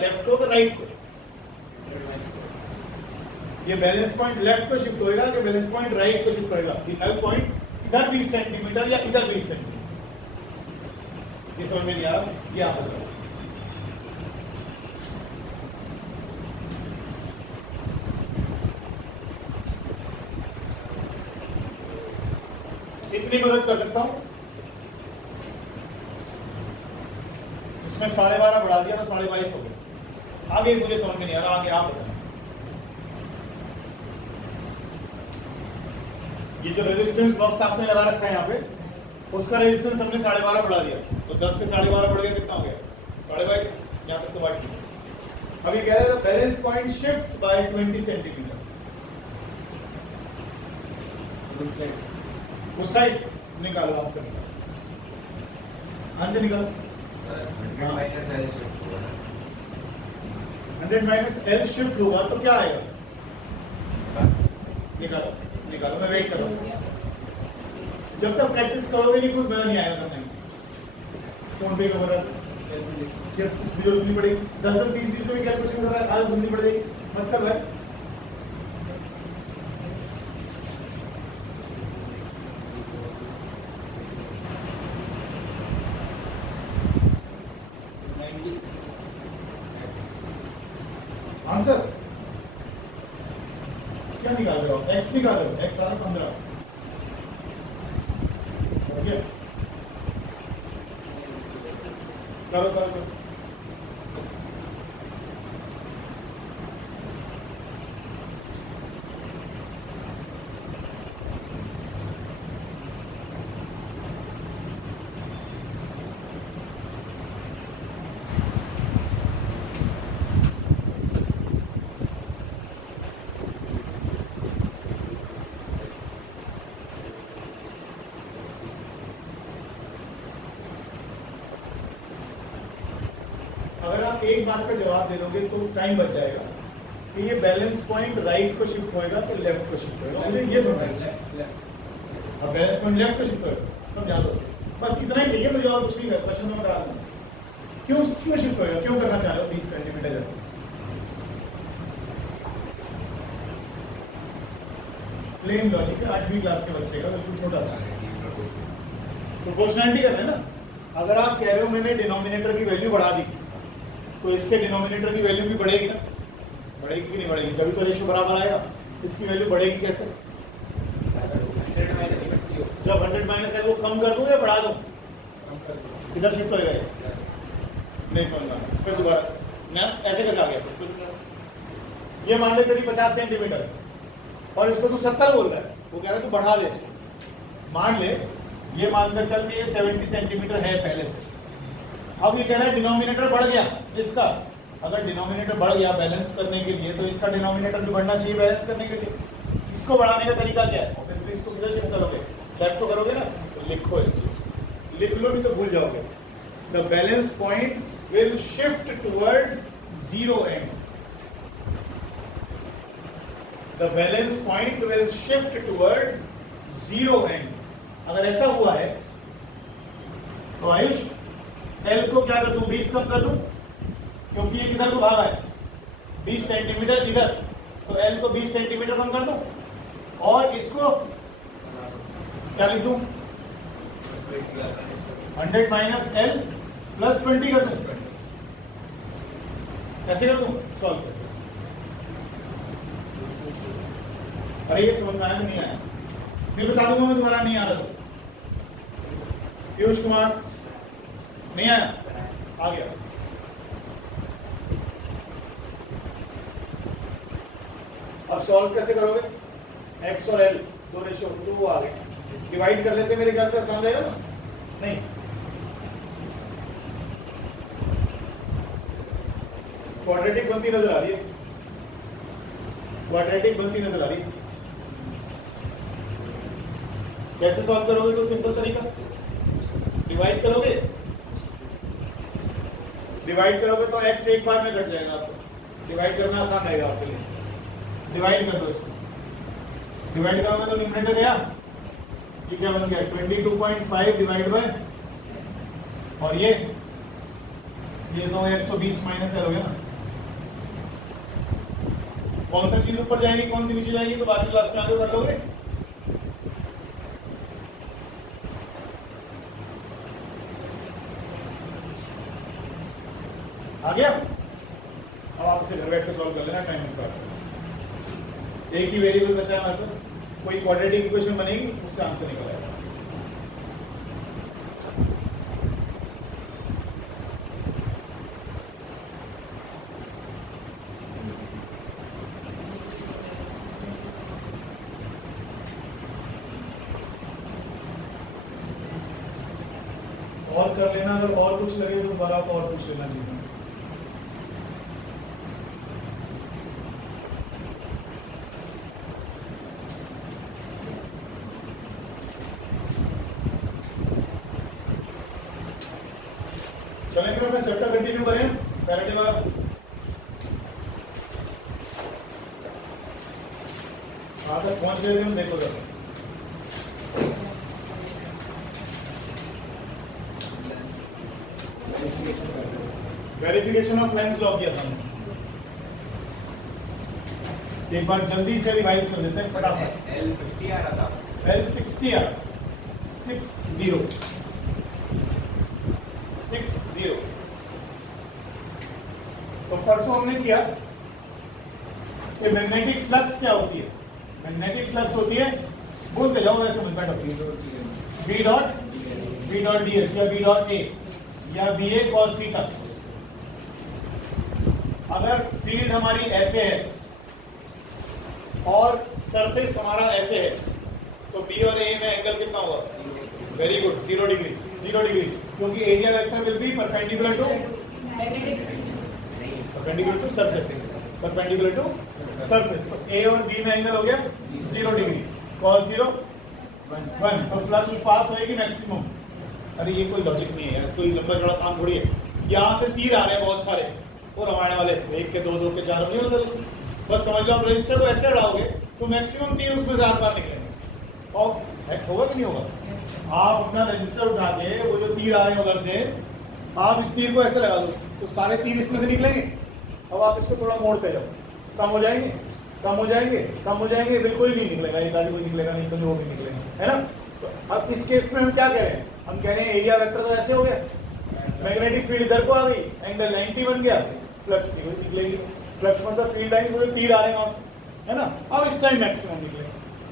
Left को कि right को? ये बैलेंस पॉइंट लेफ्ट को शिफ्ट होएगा कि बैलेंस पॉइंट राइट को शिफ्ट होएगा? ये नल पॉइंट इधर 20 सेंटीमीटर या इधर 20 सेंटीमीटर? ये समझ में नहीं आ रहा, ये आप बताओ। इतनी मदद कर सकता हूं, इसमें 12.5 बढ़ा दिया तो 22.5 हो गया। आगे मुझे समझ में नहीं आ रहा, आगे आप बताएं। ये जो रेजिस्टेंस बॉक्स आपने लगा रखा है यहाँ पे, उसका रेजिस्टेंस हमने 12.5 बढ़ा दिया, तो 10 से 12.5 बढ़ गया, कितना हो गया? 22.5। यहाँ तक तो बात ठीक है। अब ये कह रहे हैं balance point shift by 20 centimetre. उस साइड निकालो, आंसर निकालो, आंसर निकालो। 100 माइनस एल शिफ्ट होगा तो क्या आएगा? निकालो निकालो, मैं वेट कर रहा हूँ। जब तक प्रैक्टिस करोगे नहीं कुछ मजा नहीं आएगा करने में। फोन पे का बता इसमें जो ढूंढनी पड़ेगी, 10 20 में कैलकुलेशन कर रहा है, आज ढूंढनी पड़ेगी, मतलब है आंसर क्या निकाल रहे हो? एक्स निकाल रहे हो, एक्स आ रहा 15। करो करो करो। अगर आप एक बात का जवाब दे दोगे तो टाइम बच जाएगा कि ये बैलेंस पॉइंट राइट को शिफ्ट होएगा कि लेफ्ट को शिफ्ट होएगा। मुझे ये समझना है। अब बैलेंस पॉइंट लेफ्ट को शिफ्ट होएगा, समझा दो, बस इतना ही चाहिए मुझे, और कुछ नहीं है। क्वेश्चन में बता दूं क्यों क्यों शिफ्ट होएगा, क्यों करना चाह रहे हो 20 सेंटीमीटर? प्लेन लॉजिक है, 8वीं क्लास के बच्चे का, बिल्कुल छोटा सा। प्रोपोर्शनैलिटी करना है ना। अगर आप कह रहे हो मैंने डिनोमिनेटर की वैल्यू बढ़ा दी, तो इसके डिनोमिनेटर की वैल्यू भी बढ़ेगी ना? बढ़ेगी कि नहीं बढ़ेगी? जब तो रेशियो बराबर आएगा। इसकी वैल्यू बढ़ेगी कैसे? जब 100 माइनस है वो कम कर दूं या बढ़ा दूं? किधर शिफ्ट होएगा ये? नहीं समझ में। फिर दोबारा ना, ऐसे कैसे आ गया? ये मान ले तेरी 50 सेंटीमीटर है और इसको तू 70 बोल रहा है, वो कह रहा है तू बढ़ा दे इसको। मान ले ये मानकर चल के ये 70 सेंटीमीटर है पहले से, अब ये कह रहा है डिनोमिनेटर बढ़ गया इसका। अगर डिनोमिनेटर बढ़ गया बैलेंस करने के लिए, तो इसका डिनोमिनेटर भी बढ़ना चाहिए बैलेंस करने के लिए। इसको बढ़ाने का तरीका क्या है? ऑब्वियसली इसको किधर शिफ्ट करोगे? लेफ्ट को करोगे ना। तो लिखो इस चीज को, लिख लो नहीं तो भूल जाओगे। The balance point will shift towards zero and. The balance point will shift towards zero and. अगर ऐसा हुआ है तो आयुष एल को क्या कर दूं? 20 कम कर दूं, क्योंकि ये किधर को भागा है? 20 सेंटीमीटर इधर, तो एल को 20 सेंटीमीटर कम कर दूं और इसको क्या लिख दूं? 100 माइनस एल प्लस 20 कर दूं। कैसे कर दूं? सॉल्व कर। अरे ये समझ में आया कि नहीं आया? फिर बता दूंगा मैं, तुम्हारा नहीं आ रहा तो। पीयूष कुमार नहीं आया? आ गया। अब सॉल्व कैसे करोगे? x और l दो रेशियो तो वो आ गए, डिवाइड कर लेते मेरे ख्याल से आसान रहेगा ना? नहीं, क्वाड्रेटिक बनती नजर आ रही है, क्वाड्रेटिक बनती नजर आ रही है। कैसे सॉल्व करोगे? तो सिंपल तरीका, डिवाइड करोगे, डिवाइड करोगे तो x एक बार में कट जाएगा। आपको डिवाइड करना आसान रहेगा आपके लिए। डिवाइड कर दो इसको, डिवाइड करोगे तो न्यूमरेटर गया, ये क्या बन गया? 22.5 डिवाइड बाय, और ये ये तो 120 माइनस एल हो गया ना। कौन सा चीज ऊपर जाएगी कौन सी नीचे जाएगी तो बाद में क्लास में आगे कर लोगे। आ गया। अब आप इसे घर बैठ के सॉल्व कर लेना टाइम पर। एक ही वेरिएबल बचा है हमारे पास, कोई क्वाड्रेटिक इक्वेशन बनेगी उससे आंसर निकल आएगा। और कर लेना, अगर और कुछ लगे तो दोबारा और पूछ लेना चीजें। चलेंगे अपना चैप्टर कंटिन्यू करें पैरेलल वाला। कहाँ तक पहुंच गए हम देखो जरा। वेरिफिकेशन ऑफ लेंथ लॉ किया था हमने। एक बार जल्दी से रिवाइज कर देते हैं फटाफट। L50 आ रहा था, L60 आ 60 60। तो परसों हमने किया कि मैग्नेटिक फ्लक्स क्या होती है। मैग्नेटिक फ्लक्स होती है, बोलते जाओ वैसे मुझ में बी डॉट डी एस या बी डॉट ए या बी ए कॉस थीटा। अगर फील्ड हमारी ऐसे है और सरफेस हमारा ऐसे है तो बी और ए में एंगल कितना होगा? Very good, 0 degree. 0 डिग्री क्योंकि area vector will be perpendicular to surface. Perpendicular to surface. तो ए और बी में एंगल हो गया 0 डिग्री। cos 0 1। तो फ्लक्स पास होएगी मैक्सिमम। अरे ये कोई लॉजिक नहीं है यार, कोई लंबा चौड़ा काम थोड़ी है। यहाँ से तीर आ रहे हैं बहुत सारे और रवाने वाले, 1 के 2 2 के 4 नहीं होता उसमें। बस समझ लो आप रजिस्टर को ऐसे अड़ाओगे तो मैक्सिमम तीर उसमें 4 बार निकलेंगे। और हैक होगा कि नहीं होगा? आप अपना रजिस्टर उठा के वो जो तीर आ रहे हैं उधर से आप इस तीर को ऐसे लगा दो तो सारे तीर इसमें से निकलेंगे। अब आप इसको थोड़ा मोड़ते जाओ, कम हो जाएंगे कम हो जाएंगे कम हो जाएंगे, बिल्कुल ही नहीं निकलेगा। एक आदमी कोई निकलेगा नहीं तो वो भी निकलेंगे, है ना। तो अब इस केस में हम क्या कह रहे हैं? हम कह रहे हैं एरिया वेक्टर तो ऐसे हो गया, मैग्नेटिक फील्ड इधर को आ गई, एंगल 90 बन गया, फ्लक्स निकलेगी। फ्लक्स मतलब फील्ड लाइन वो जो तीर आ रहे हैं वहां से, है ना। अब इस टाइम मैक्सिमम निकलेगा,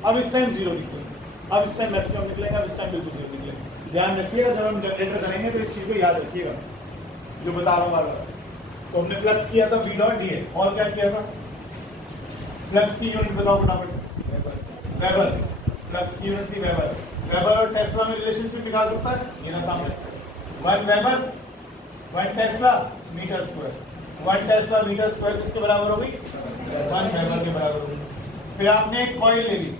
अब इस टाइम 0 निकलेगा, अब इस टाइम मैक्सिमम निकलेगा, अब इस टाइम बिल्कुल 0 निकलेगा। ध्यान रखिएगा जब हम जनरेटर करेंगे तो इस चीज को याद रखिएगा जो बता रहा हूँ बार-बार। तो हमने फ्लक्स किया था v डॉट डी। और क्या किया था? फ्लक्स की यूनिट बताओ फटाफट। वेबर। फ्लक्स की यूनिट थी वेबर। वेबर और टेस्ला में रिलेशनशिप निकाल सकता है ये ना सामने। 1 weber 1 tesla meter square. 1 tesla meter square किसके बराबर होगी? 1 वेबर के बराबर होगी। फिर आपने एक कॉइल ले ली,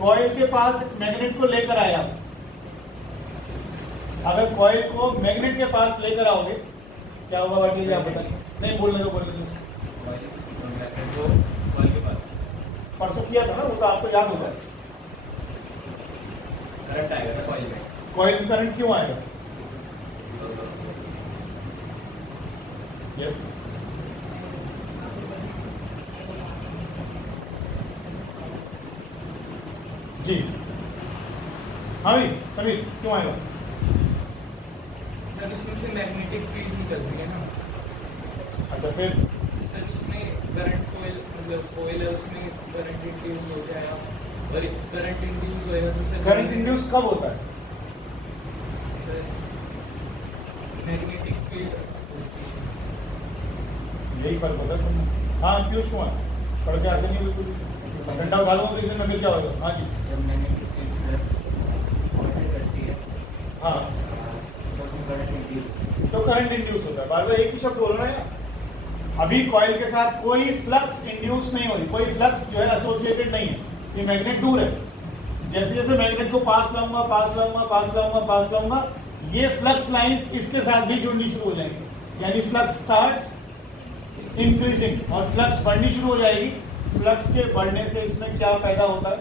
कॉइल के पास मैग्नेट को लेकर आया। अगर कॉइल को मैग्नेट के पास लेकर आओगे क्या होगा बाकी आप बताइए। नहीं बोलने दो, बोलने दो। परसों किया था ना वो, तो आपको याद होगा। करंट आएगा ना कॉइल में। कॉइल में करंट क्यों आएगा? यस जी हाँ भी समीर क्यों आएगा? सर इसमें से मैग्नेटिक फील्ड निकलती है ना। अच्छा फिर सर इसमें करंट कोयल मतलब कोयल है उसमें करंट इंड्यूस हो जाएगा और करंट इंड्यूस होएगा तो सर करंट इंड्यूस कब होता है? सर मैग्नेटिक फील्ड यही फर्क होता है। तुम हाँ पीयूष कुमार पढ़ के आते नहीं बिल्कुल। घंटा उठा लो तो में फिर क्या होगा? हाँ जी जब मैग्नेटिक फील्ड फ्लक्स ऑल्टर करती है हाँ तो करंट इंड्यूस तो करंट इंड्यूस होता है। बार बार एक ही शब्द बोलो ना यार। अभी कॉइल के साथ कोई फ्लक्स इंड्यूस नहीं हो रही, कोई फ्लक्स जो है एसोसिएटेड नहीं है। ये मैग्नेट दूर है, जैसे जैसे मैग्नेट को पास लाऊंगा पास लाऊंगा पास लाऊंगा पास लाऊंगा ये फ्लक्स लाइंस इसके साथ भी जुड़नी शुरू हो जाएंगी। यानी फ्लक्स स्टार्ट्स इंक्रीजिंग और फ्लक्स बढ़नी शुरू हो जाएगी। फ्लक्स के बढ़ने से इसमें क्या पैदा होता है?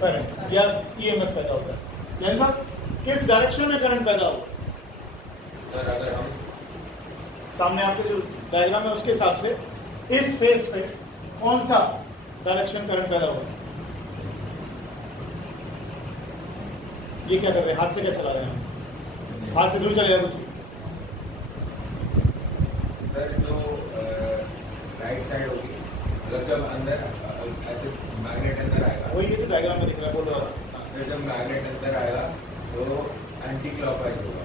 करंट या ईएमएफ पैदा होता है। जैन साहब किस डायरेक्शन में करंट पैदा होगा? सर अगर हम सामने आपके जो डायग्राम है उसके हिसाब से इस फेस पे कौन सा डायरेक्शन करंट पैदा होगा? ये क्या कर रहे हैं? हाथ से क्या चला रहे हैं? हाथ से दूर चलेगा कुछ? सर जो राइट साइड होगी, मतलब जब अंदर ऐसे मैग्नेट अंदर आएगा, वही ये तो डायग्राम में दिख रहा है, बोल रहा हूँ। फिर जब मैग्नेट अंदर आएगा तो एंटी क्लॉकवाइज होगा।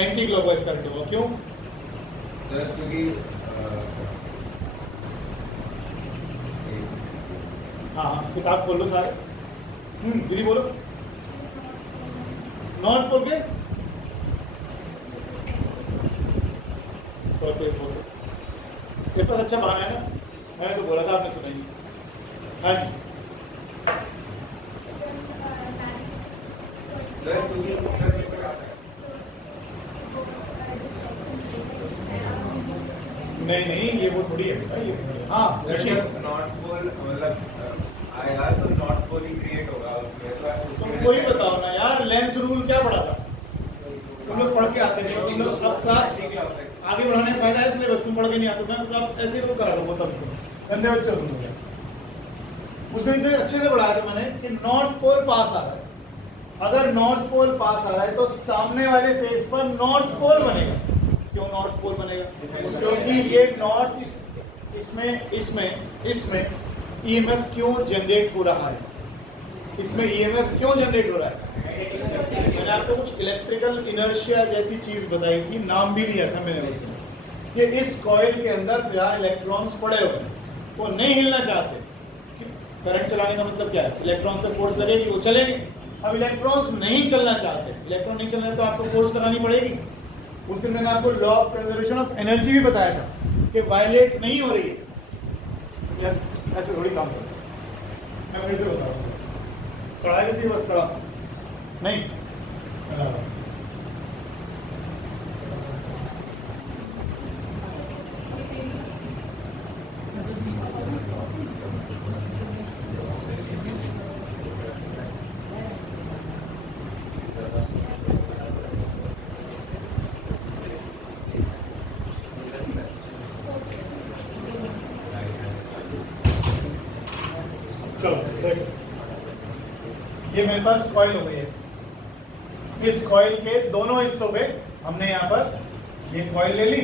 एंटी क्लॉकवाइज करंट होगा, क्यों? सर क्योंकि हाँ हाँ, किताब खोल लो सारे। दीदी बोलो। नॉर्थ पोल के थोड़ा तेज बोलो। तेरे पास अच्छा बहाना है ना, मैंने तो बोला था, आपने सुना ही। हाँ जी। सर क्योंकि सर पेपर आता है। नहीं नहीं, ये वो थोड़ी है बेटा, ये हाँ सर ऋषि। जब नॉर्थ पोल मतलब आएगा तो नॉर्थ पोल ही क्रिएट होगा उसमें, तो उसकी तुम वजह वही से- बताओ ना यार, लेंस रूल क्या पढ़ा था? तुम लोग पढ़ के आते नहीं हो, तुम लोग अब क्लास आगे बढ़ाने का फायदा है, इसलिए बस तुम पढ़ के नहीं आते। मैं आप ऐसे ही करा दो, बोलता हूँ गंदे बच्चे हो तुम लोग। उसने इतने अच्छे से बढ़ाया था मैंने कि नॉर्थ पोल पास आ रहा है। अगर नॉर्थ पोल पास आ रहा है तो सामने वाले फेस पर नॉर्थ पोल बनेगा। क्यों नॉर्थ पोल बनेगा? क्योंकि ये नॉर्थ इसमें ईएमएफ क्यों जनरेट हो रहा है? इसमें ईएमएफ क्यों जनरेट हो रहा है? मैंने आपको कुछ इलेक्ट्रिकल इनर्शिया जैसी चीज बताई थी, नाम भी लिया था मैंने उसमें, कि इस कॉइल के अंदर फिलहाल इलेक्ट्रॉन्स पड़े हुए हैं, वो नहीं हिलना चाहते। करंट चलाने का मतलब क्या है? इलेक्ट्रॉन्स पे फोर्स लगेगी, वो चलेगी। अब इलेक्ट्रॉन्स नहीं चलना चाहते, इलेक्ट्रॉन नहीं चलना है तो आपको फोर्स लगानी पड़ेगी। उस दिन मैंने आपको law of conservation of energy भी बताया था कि वायलेट नहीं हो रही है। या ऐसे थोड़ी काम करता है। मैं फिर से बता रहा हूँ, खड़ा है किसी बस खड़ा नहीं। चलो देखो, ये मेरे पास कॉइल हो गई है। इस कॉइल के दोनों हिस्सों पे हमने यहाँ पर ये कॉइल ले ली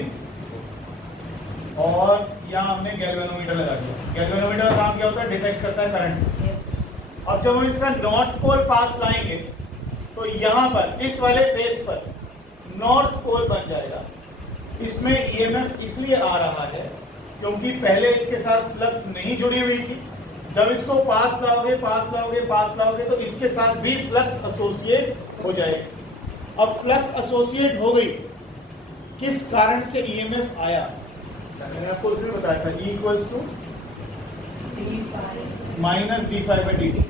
और यहाँ हमने गैल्वेनोमीटर लगा दिया। गैल्वेनोमीटर का काम क्या होता है? डिटेक्ट करता है करंट। अब जब हम इसका नॉर्थ पोल पास लाएंगे तो यहाँ पर इस वाले फेस पर नॉर्थ पोल बन जाएगा। इसमें ईएमएफ इसलिए आ रहा है क्योंकि पहले इसके साथ फ्लक्स नहीं जुड़ी हुई थी। जब इसको पास लाओगे तो इसके साथ भी फ्लक्स एसोसिएट हो जाएगा। अब फ्लक्स एसोसिएट हो गई, किस कारण से ईएमएफ आया? मैंने आपको उसने बताया था, E equals to minus d∅/dt।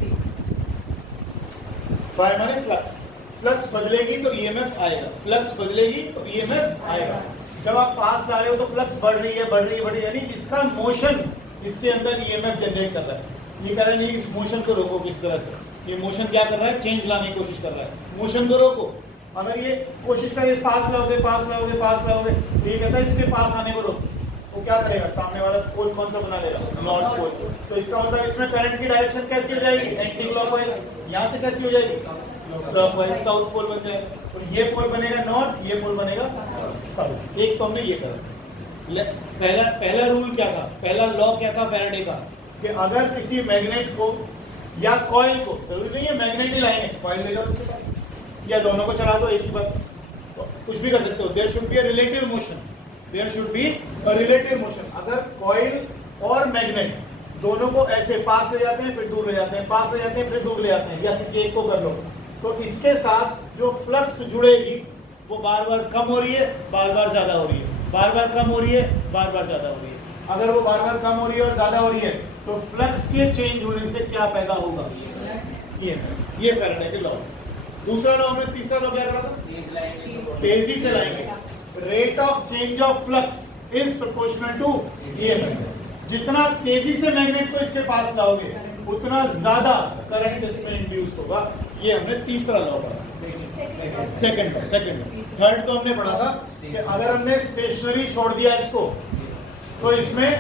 Phi माने फ्लक्स। फ्लक्स बदलेगी तो ईएमएफ आएगा, फ्लक्स बदलेगी तो ईएमएफ आएगा। जब आप पास ला रहे हो तो फ्लक्स बढ़ रही है, यानी इसका मोशन इसके अंदर ईएमएफ जनरेट कर रहा है। ये कह रहा है नहीं, इस मोशन को रोको। किस तरह से? ये मोशन क्या कर रहा है? चेंज लाने की कोशिश कर रहा है। मोशन को रोको। अगर ये कोशिश करे पास लाओगे तो ये कहता है इसके पास आने को रोको। वो क्या करेगा? सामने वाला पोल कौन सा बना लेगा? North pole. तो इसका मतलब इसमें करंट की डायरेक्शन कैसी हो जाएगी? Anti clockwise. यहाँ से कैसी हो जाएगी? क्लॉकवाइज। साउथ पोल बन जाएगा। और ये पोल बनेगा नॉर्थ, ये पोल बनेगा साउथ। एक तो हमने ये करा। पहला रूल क्या था? पहला लॉ क्या था फैराडे का? कि अगर किसी मैग्नेट को या कॉइल को, जरूरी नहीं है मैग्नेट ही लाएंगे, कॉइल ले जाओ उसके पास या दोनों को चला दो एक ही बार, तो कुछ भी कर सकते हो। There should be a relative motion. अगर कॉइल और मैग्नेट दोनों को ऐसे पास ले जाते हैं फिर दूर ले जाते हैं, पास ले जाते हैं फिर दूर ले जाते हैं, या किसी एक को कर लो, तो इसके साथ जो फ्लक्स जुड़ेगी वो बार बार कम हो रही है, बार बार ज्यादा हो रही है, बार बार कम हो रही है, बार बार ज्यादा हो रही है। अगर वो बार बार कम हो रही है और ज्यादा हो रही है तो फ्लक्स के चेंज होने से क्या पैदा होगा? ये फैराडे के लॉ। दूसरा लॉ में, तीसरा लॉ क्या कर रहा था? तेजी से लाएंगे। Rate of change of flux is proportional to EMF. जितना तेजी से मैग्नेट को इसके पास लाओगे उतना ज्यादा करंट इसमें इंड्यूस होगा। ये हमने तीसरा लॉ पढ़ा। सेकंड। थर्ड तो हमने पढ़ा था कि अगर हमने स्टेशनरी छोड़ दिया इसको तो इसमें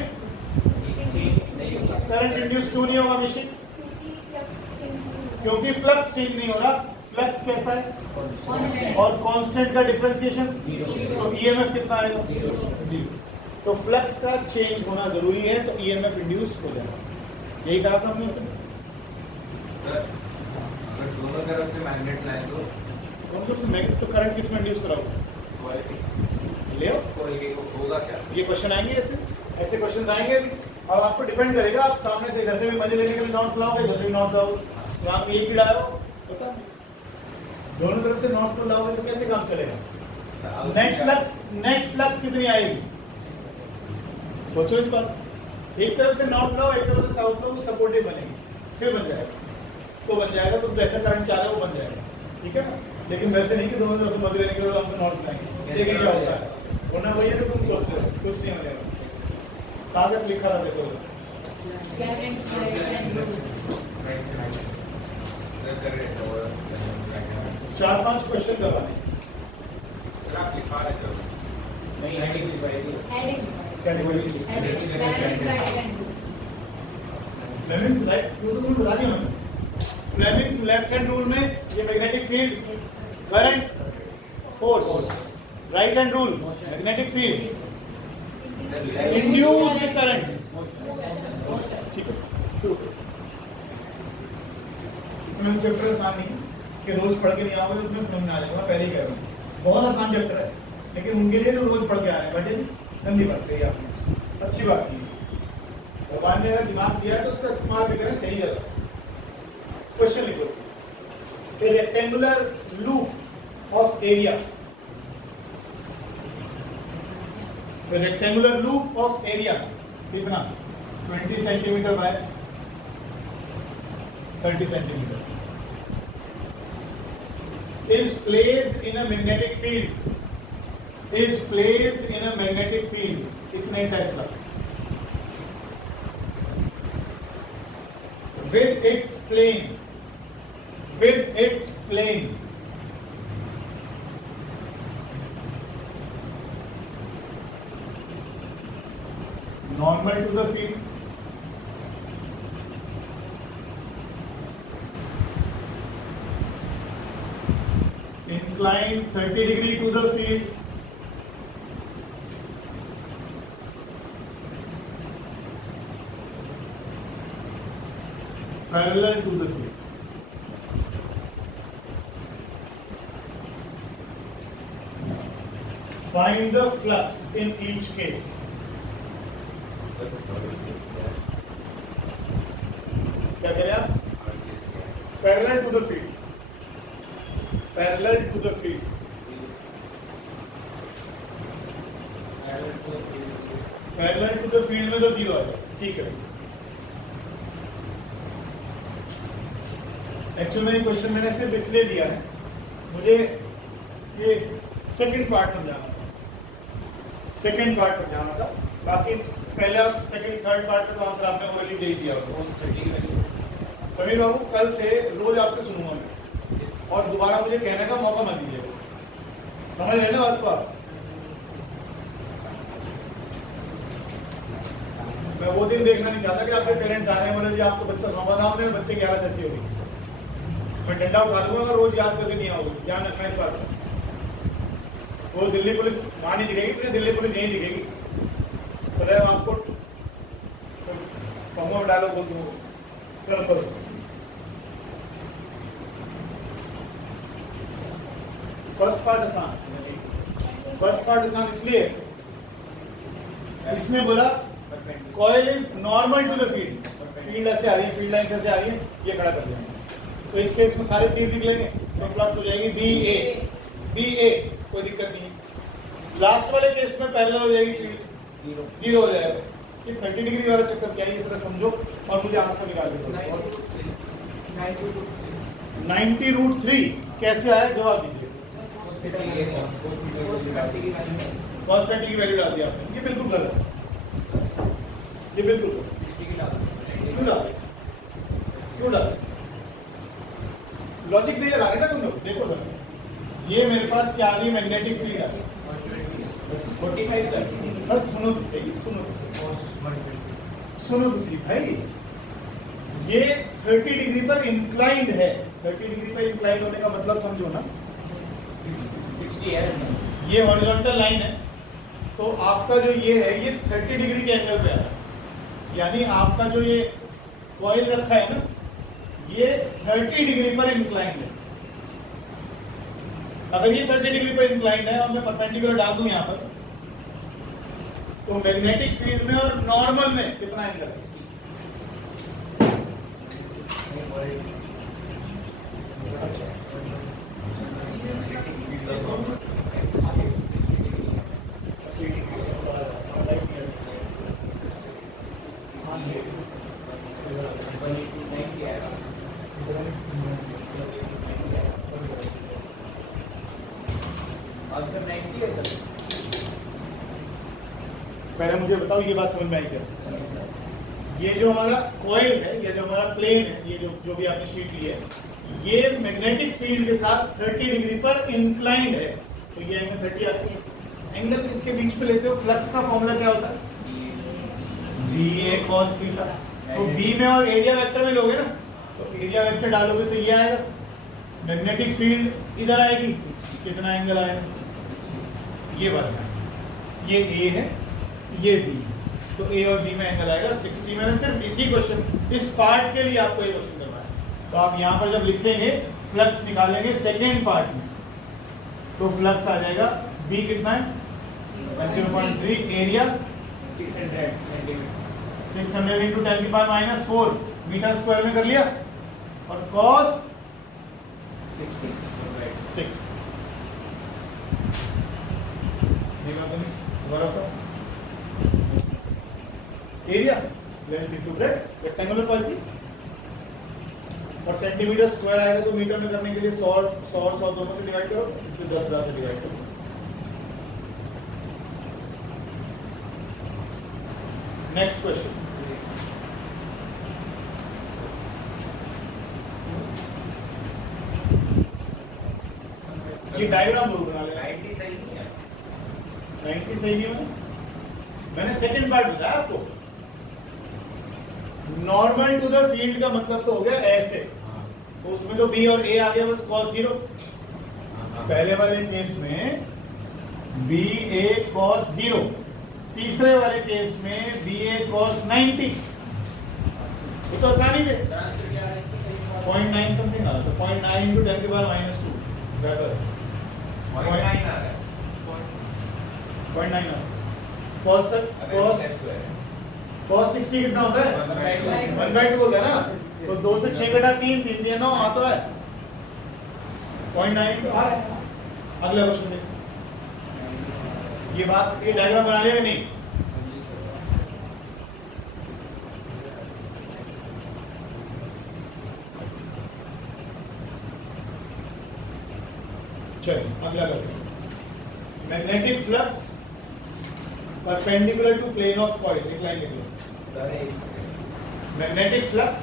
करंट इंड्यूस क्यों नहीं होगा मशीन? क्योंकि फ्लक्स चेंज नहीं हो रहा। फ्लक्स कैसा है और कांस्टेंट का डिफरेंशिएशन, तो ईएमएफ कितना आएगा? 0। तो फ्लक्स का चेंज होना जरूरी है, तो ईएमएफ इंड्यूस हो जाएगा। यही करा था हमने उससे। सर अगर दोनों तरफ से मैग्नेट लाए तो कौन सा मैग्नेट? तो करंट किस में इंड्यूस कराओगे? ले आओ। होगा क्या? ये क्वेश्चन आएंगे, ऐसे क्वेश्चन आएंगे। अब आपको डिपेंड करेगा, आप सामने से इधर से भी मजे लेने के लिए नॉट लाओगे, इधर से भी नॉट लाओगे, तो आप एक भी लाओ पता नहीं। दोनों तरफ से नॉट को लाओगे तो कैसे काम चलेगा? नेट फ्लक्स कितनी आएगी? सोचो इस बात। एक तरफ से नॉर्थ लाओ, एक तरफ से साउथ लाओ, सपोर्टिव बनेगी, फिर बन जाएगा। तो बन जाएगा, तुम जैसा करंट चाह रहे हो वो बन जाएगा, ठीक है ना? लेकिन वैसे नहीं कि दोनों तरफ से मजे लेने के लिए हम नॉर्थ लाएंगे, लेकिन क्या होता है? वरना वही है जो तुम सोच रहे हो, कुछ नहीं हो जाएगा। कागज लिखा था देखो, सर कर रहे थे वो 4-5 क्वेश्चन करवाने। सर आप लिखा रहे थे नहीं हेडिंग दिखाई फ्लेमिंग्स राइट रूल बता दिया मैंने। फ्लेमिंग्स लेफ्ट हैंड रूल में ये magnetic field, current, force. Right hand rule magnetic field induced current. ठीक है, शुरू करो। इसमें चैप्टर आसान नहीं कि रोज पढ़ के नहीं आओगे तो तुम्हें समझ में आ जाएगा, पहले ही कह रहा हूँ। बहुत आसान चैप्टर है, लेकिन उनके लिए जो रोज पढ़ के आ रहे हैं बटे गंदी बात कही आपने, अच्छी बात की। भगवान ने अगर दिमाग दिया है तो उसका इस्तेमाल भी करें सही जगह। क्वेश्चन लिखो, ए rectangular loop of area, rectangular loop of area कितना? 20 centimetre bye 30 centimetre is placed in a magnetic field, is placed in a magnetic field. कितने Tesla? With its plane, with its plane, normal to the field, inclined 30 degree to the field, parallel to the field. Find the flux in each case. क्या करें आप? Parallel to the field. Parallel to the field. Parallel to the field में तो 0 है, ठीक है। Actually में question मैंने सिर्फ इसलिए दिया है, मुझे ये सेकंड पार्ट समझाना था, सेकंड पार्ट समझाना था। बाकी पहले और सेकंड थर्ड पार्ट का तो आंसर आपने ऑलरेडी दे दिया होगा। समीर बाबू कल से रोज आपसे सुनूंगा मैं, और दोबारा मुझे कहने का मौका मत दीजिएगा, समझ रहे ना बात को आप? मैं वो दिन देखना नहीं चाहता कि आपके पेरेंट्स आ रहे हैं, बोले जी आपको बच्चा सौंपा था हमने, बच्चे 11 जैसी होगी। मैं डंडा उठा लूंगा अगर रोज याद करके नहीं आओगे, ध्यान रखना इस बात का। वो दिल्ली पुलिस वहां नहीं दिखेगी, फिर दिल्ली पुलिस यहीं दिखेगी सदैव आपको पंगों में डालो बोल दूंगा। फर्स्ट पार्ट आसान, फर्स्ट पार्ट आसान इसलिए इसने बोला coil is normal to the field, field ऐसे आ रही है, फील्ड लाइन ऐसे आ रही है, ये खड़ा कर देंगे। तो इस केस में सारे तीर निकलेंगे तो फ्लक्स हो जाएगी बी ए, कोई दिक्कत नहीं। लास्ट वाले केस में पैरेलल हो जाएगी फील्ड, 0 हो जाएगा। ये 30 डिग्री वाला चक्कर क्या है, ये तरह समझो और मुझे आंसर निकाल के दो। 90√3 कैसे आया जवाब दीजिए। cos 30 की वैल्यू डाल दी आपने, ये बिल्कुल गलत है, ये बिल्कुल क्यों डाल, क्यों डाल? लॉजिक नहीं लगा रहे ना तुम लोग, देखो ये मेरे पास क्या आ गई मैग्नेटिक फील्ड है 45 सर सर सुनो तो सही सुनो तो सही भाई, ये 30 डिग्री पर इंक्लाइंड है। 30 डिग्री पर इंक्लाइंड होने का मतलब समझो ना, 60 है ये हॉरिजॉन्टल लाइन है, तो आपका जो ये है ये 30 डिग्री के एंगल पे आ रहा है, यानी आपका जो ये कॉइल रखा है ना, ये 30 डिग्री पर इंक्लाइंड है। अगर ये 30 डिग्री पर इंक्लाइंड है और मैं परपेंडिकुलर डाल दूं यहाँ पर, तो मैग्नेटिक फील्ड में और नॉर्मल में कितना एंगल है? आंसर 90 है सर। पहले मुझे बताओ ये बात समझ में आई क्या? ये जो हमारा कॉइल है, ये जो हमारा प्लेन है, ये जो भी आपने शीट ली है, ये मैग्नेटिक फील्ड के साथ 30 डिग्री पर इंक्लाइंड है, तो ये एंगल 30 आती है। एंगल इसके बीच पे लेते हो, फ्लक्स का फॉर्मूला क्या होता है? VA cos theta. तो B में और एरिया वेक्टर में लोगे ना, तो एरिया वेक्टर डालोगे तो ये आएगा, मैग्नेटिक फील्ड इधर आएगी, कितना एंगल आएगा? ये बात है, ये A है, ये B, तो A और B में एंगल आएगा 60। मैंने सिर्फ इसी क्वेश्चन, इस पार्ट के लिए आपको ये क्वेश्चन करना है। तो आप यहाँ पर जब लिखेंगे फ्लक्स निकालेंगे सेकेंड पार्ट में, तो फ्लक्स आ जाएगा B कितना है 0.3, एरिया 600 इंटू 10⁻⁻4 मीटर स्क्वायर में कर लिया, और cos 6 area length into breadth rectangular quality, और सेंटीमीटर स्क्वायर आएगा तो मीटर में करने के लिए 100 और 100 दोनों से डिवाइड करो, इसको 10,000 से डिवाइड करो। नेक्स्ट क्वेश्चन, ये डायग्राम जरूर बना लेना। 90 सही नहीं है। 90 सही नहीं है, मैंने सेकंड पार्ट बताया आपको। नॉर्मल टू द फील्ड का मतलब तो हो गया ऐसे, तो उसमें तो B और A आ गया बस cos 0। पहले वाले केस में BA cos 0, तीसरे वाले केस में BA cos 90। ये तो आसानी से 0.9 समथिंग आ रहा, तो 0.9 इंटू 10⁻⁻2 बराबर 0.9 आ रहा है। 0.9 आ रहा। cos 60 कितना होता है? 1/2 होता है ना, तो 2 से 6 घटा 3, 3 दिया 9 आ तो रहा है 0.9 आ रहा है। अगला क्वेश्चन देखो, ये बात, ये डायग्राम बना लिया नहीं? चलिए अगला question, magnetic flux perpendicular to plane of coil, एक लाइन लिख लो। Magnetic flux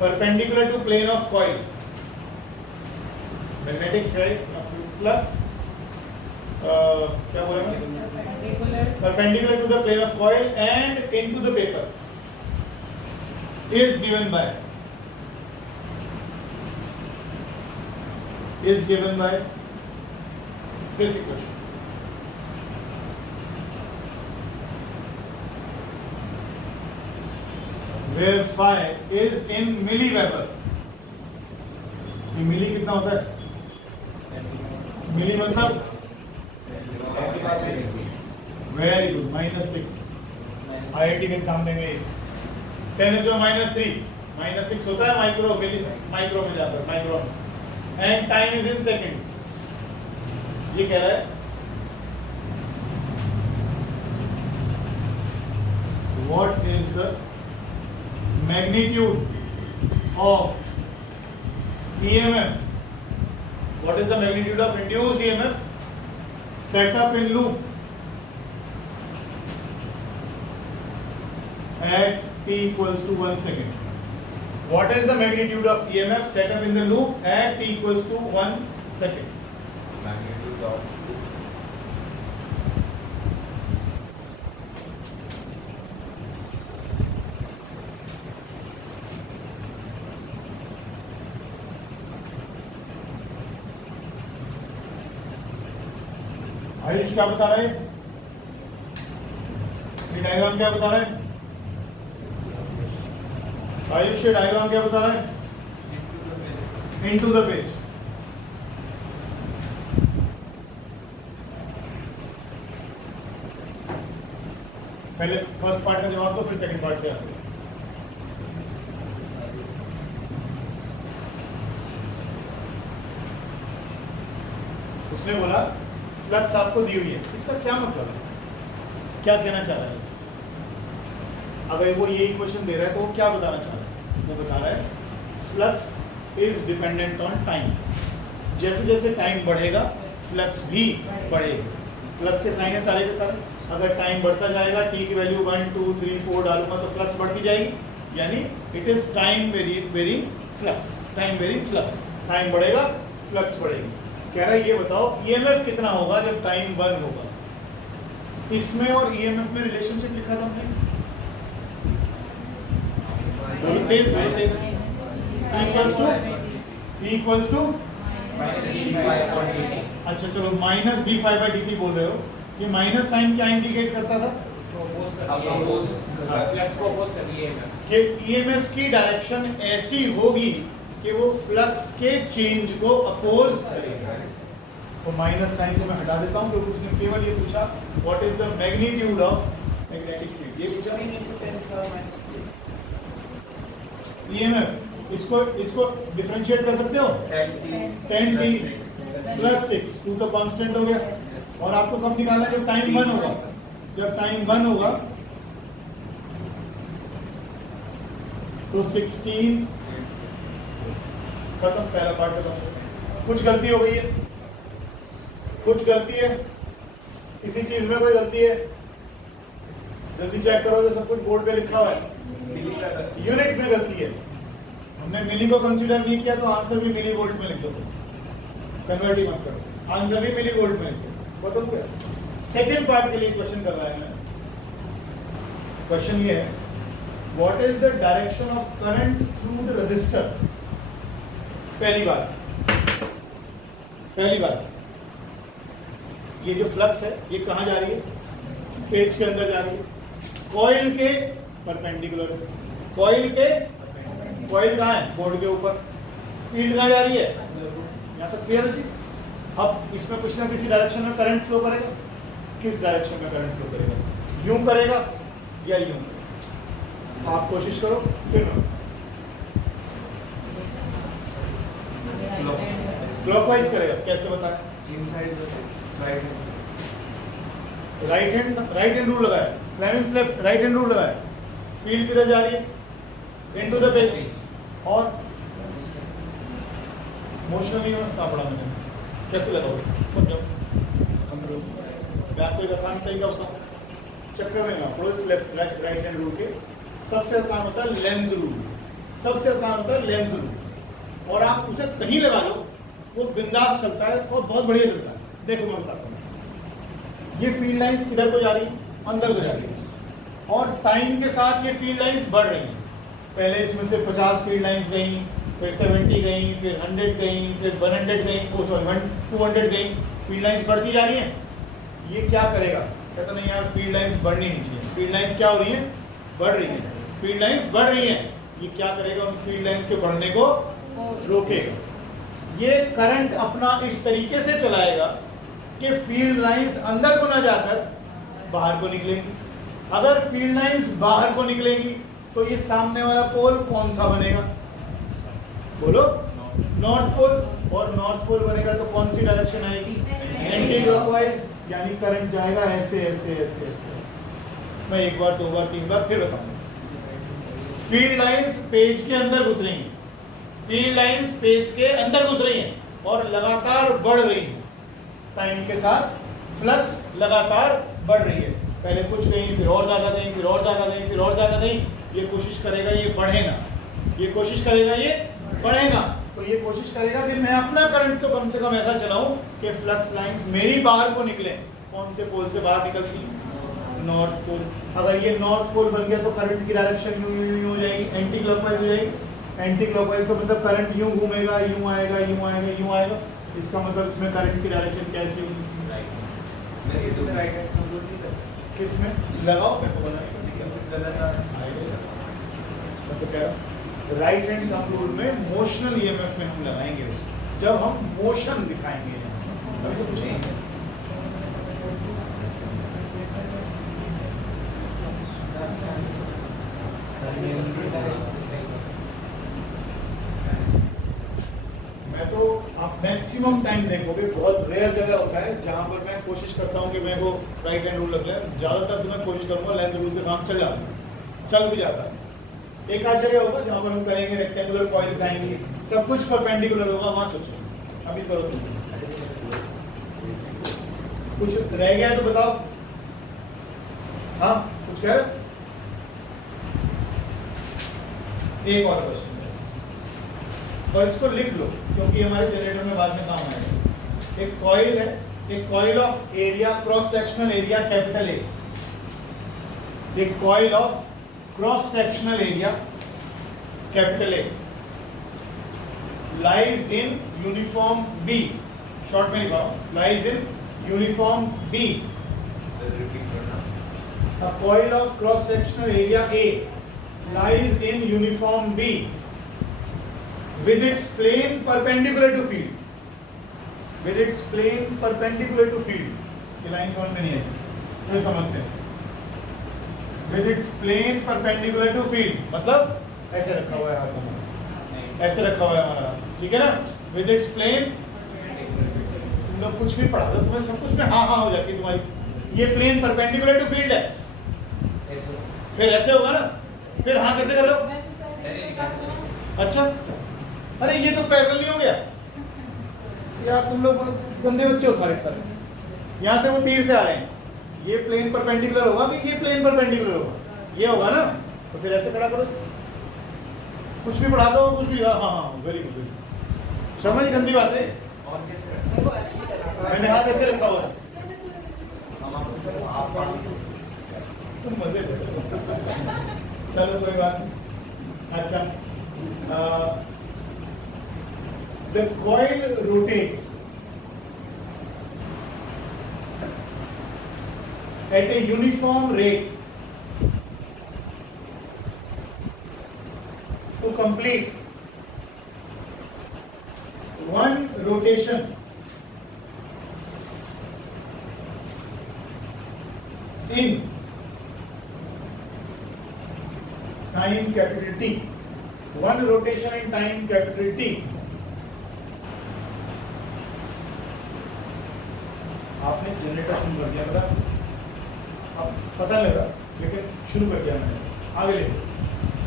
perpendicular to plane of coil, magnetic flux क्या बोला मैं? Perpendicular to the plane of coil and into the paper is given by this equation. Where phi is in milliweber. ये मिली कितना होता है? मिली मतलब वेरी गुड, -6। IIT के exam में 10⁻³ -6 होता है माइक्रो में जाकर, माइक्रो में, and time is in seconds. ये कह रहा है what is the magnitude of EMF, what is the magnitude of induced EMF set up in loop at t equals to 1 second. What is the magnitude of EMF set up in the loop at t equals to 1 second? Magnitude of Ayush क्या बता रहा है? ये diagram क्या बता रहा है? आयुष ये डायग्राम क्या बता रहा है? Into the page. पहले फर्स्ट पार्ट का जवाब दो, फिर सेकंड पार्ट के आगे। उसने बोला फ्लक्स आपको दी हुई है, इसका क्या मतलब है, क्या कहना चाह रहा है? अगर वो यही क्वेश्चन दे रहा है तो वो क्या बताना चाह रहा है? वो बता रहा है flux is dependent on time. जैसे जैसे टाइम बढ़ेगा फ्लक्स भी बढ़ेगा। प्लस के साइन है सारे के सारे। अगर टाइम बढ़ता जाएगा, टी की वैल्यू 1 2 3 4 डालूंगा तो फ्लक्स बढ़ती जाएगी, यानी it is time varying flux. Time varying flux, time बढ़ेगा फ्लक्स बढ़ेगी। कह रहा है ये बताओ ईएमएफ कितना होगा जब टाइम 1 होगा। इसमें और ईएमएफ में रिलेशनशिप लिखा था हमने, तेज इक्वल्स टू अच्छा चलो minus D five by D T बोल रहे हो। ये माइनस साइन क्या इंडिकेट करता था? कि ईएमएफ की डायरेक्शन ऐसी होगी कि वो फ्लक्स के चेंज को अपोज करेगा। तो माइनस साइन को मैं हटा देता हूं क्योंकि उसने केवल ये पूछा what is the magnitude of magnetic field. ये पूछा ईएमएफ। इसको डिफरेंशिएट कर सकते हो? 10 t प्लस 6, 2 तो कांस्टेंट हो गया। और आपको कब निकालना है? जब टाइम 1 होगा। जब टाइम 1 होगा तो 16 खत्म, पहला पार्ट खत्म। कुछ गलती हो गई है, कुछ गलती है, किसी चीज में कोई गलती है, जल्दी चेक करो। जो सब कुछ बोर्ड पे लिखा हुआ है यूनिट में गलती है। हमने मिली को कंसीडर नहीं किया तो आंसर भी मिली वोल्ट में लिख दो, कन्वर्ट ही मत करो, आंसर भी मिली वोल्ट में लिख दो। बदल गया। सेकेंड पार्ट के लिए क्वेश्चन कर रहा है मैं। क्वेश्चन ये है what is the direction of current through the resistor. पहली बात ये जो फ्लक्स है ये कहाँ जा रही है? पेज के अंदर जा रही है, कॉइल के परपेंडिकुलर। कॉइल कहाँ है? बोर्ड के ऊपर। फील्ड कहाँ जा रही है? यहाँ तक क्लियर है चीज। अब इसमें कुछ ना किसी डायरेक्शन में करंट फ्लो करेगा। किस डायरेक्शन में करंट फ्लो करेगा? यूं करेगा या यूं? आप कोशिश करो फिर क्लॉकवाइज करेगा। कैसे बताएं? राइट हैंड रूल लगाया, Fleming's left right hand rule लगाया। फील्ड किधर जा रही है? Into the page. और मोशन ईएमएफ कहाँ पढ़ा मैंने? कैसे लगाओगे? समझो। मैं आपको एक आसान तरीका बताऊं, चक्कर में ना पड़ो। इस लेफ्ट राइट हैंड रूल के सबसे आसान होता है लेंस रूल। सबसे आसान होता है लेंस रूल। और आप उसे कहीं लगा लो वो बिंदास चलता है और बहुत बढ़िया चलता है। देखो मैं बताता हूँ। ये फील्ड लाइंस किधर को जा रही है? अंदर को जा रही है। और टाइम के साथ ये फील्ड लाइंस बढ़ रही हैं। पहले इसमें से 50 फील्ड लाइंस गई, फिर 70 गई, फिर 100 गई, फिर 100 गई, 200 गई। फील्ड लाइंस बढ़ती जा रही हैं। ये क्या करेगा? कहता नहीं यार फील्ड लाइंस बढ़नी नहीं चाहिए। फील्ड लाइंस क्या हो रही हैं? बढ़ रही हैं। फील्ड लाइंस बढ़ रही हैं। ये क्या करेगा? उन फील्ड लाइंस के बढ़ने को रोकेगा। ये करंट अपना इस तरीके से चलाएगा कि फील्ड लाइंस अंदर को ना जाकर बाहर को निकलेंगी। अगर फील्ड लाइंस बाहर को निकलेंगी तो ये सामने वाला पोल कौन सा बनेगा? बोलो। North pole. और नॉर्थ पोल बनेगा तो कौन सी डायरेक्शन आएगी? Anti clockwise. यानी करंट जाएगा ऐसे ऐसे ऐसे ऐसे। मैं एक बार, दो बार, तीन बार फिर बताऊंगा। फील्ड लाइंस पेज के अंदर घुस रही हैं। फील्ड लाइंस पेज के अंदर घुस रही हैं और लगातार बढ़ रही हैं। टाइम के साथ फ्लक्स लगातार बढ़ रही है। पहले कुछ गई, फिर और ज्यादा गई, फिर और ज्यादा गई, फिर और ज्यादा गई। ये कोशिश करेगा ये बढ़े ना। ये कोशिश करेगा ये बढ़ेगा, तो ये कोशिश करेगा कि मैं अपना करंट तो कम से कम ऐसा चलाऊं कि फ्लक्स लाइंस मेरी बाहर को निकले। कौन से पोल से बाहर निकलती है? North pole. अगर ये नॉर्थ पोल बन गया तो करंट की डायरेक्शन यूं यूं यूं हो जाएगी, एंटी क्लॉकवाइज हो जाएगी। एंटी क्लॉकवाइज का मतलब करंट यूं घूमेगा, यूं आएगा, यूं आएगा, यूं आएगा। इसका मतलब इसमें करंट की डायरेक्शन कैसी होगी? किसमें लगाओ, मैं तो बनाएगा मैं तो कह रहा हूँ राइट हैंड थंब रूल में मोशनल ईएमएफ में हम लगाएंगे उसको, जब हम मोशन दिखाएंगे। अभी तो कुछ नहीं। मैं तो आप मैक्सिमम टाइम देखोगे, बहुत रेयर जगह होता है जहां पर मैं कोशिश करता हूं कि मेरे को राइट हैंड रूल लग जाए। ज्यादातर तो मैं कोशिश करूंगा लेंथ रूल से काम चल जाता है, चल भी जाता है। एक आध जगह होगा जहां पर हम करेंगे, रेक्टेंगुलर कॉइल्स आएंगी, सब कुछ परपेंडिकुलर होगा, वहां सोचो। अभी जरूरत नहीं, कुछ रह गया तो बताओ। हाँ कुछ कह रहे? एक और क्वेश्चन और इसको लिख लो क्योंकि हमारे जनरेटर में बाद में काम आएगा। एक कॉइल है, एक coil of area, cross sectional area capital A, एक coil of cross sectional area capital A lies in uniform B, short में लिखा हूं, lies in uniform B. A coil of cross sectional area A lies in uniform B with its plane perpendicular to field, with its plane perpendicular to field। ये line समझ में नहीं है, फिर समझते हैं। with its plane perpendicular to field मतलब ऐसे रखा हुआ है हाथ हमारा, ऐसे रखा हुआ है हमारा, ठीक है ना? with its plane, तुम लोग कुछ भी पढ़ा दो तुम्हें सब कुछ में हाँ हाँ हो जाती है तुम्हारी। ये प्लेन परपेंडिकुलर टू फील्ड है, फिर ऐसे होगा ना, फिर हाँ कैसे कर रहे हो? अच्छा, अरे ये तो पैरेलल नहीं हो गया यार, तुम लोग गंदे बच्चे हो सारे सारे। यहाँ से वो तीर से आ रहे हैं, ये प्लेन परपेंडिकुलर होगा कि ये प्लेन परपेंडिकुलर होगा? ये होगा ना, तो फिर ऐसे खड़ा करो, कुछ भी पढ़ा दो, कुछ भी। हाँ हाँ वेरी गुड, समझ गंदी बात है। मैंने हाथ ऐसे रखा हुआ है, तुम मजे ले। चलो कोई बात नहीं। अच्छा, the coil rotates at a uniform rate to complete one rotation in time capital T, one rotation in time capital T। आपने जनरेटर शुरू कर दिया, बता अब पता लग रहा, लेकिन शुरू कर दिया मैंने। आगे लिखो,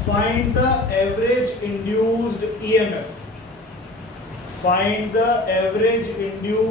find the average induced EMF, find the average induced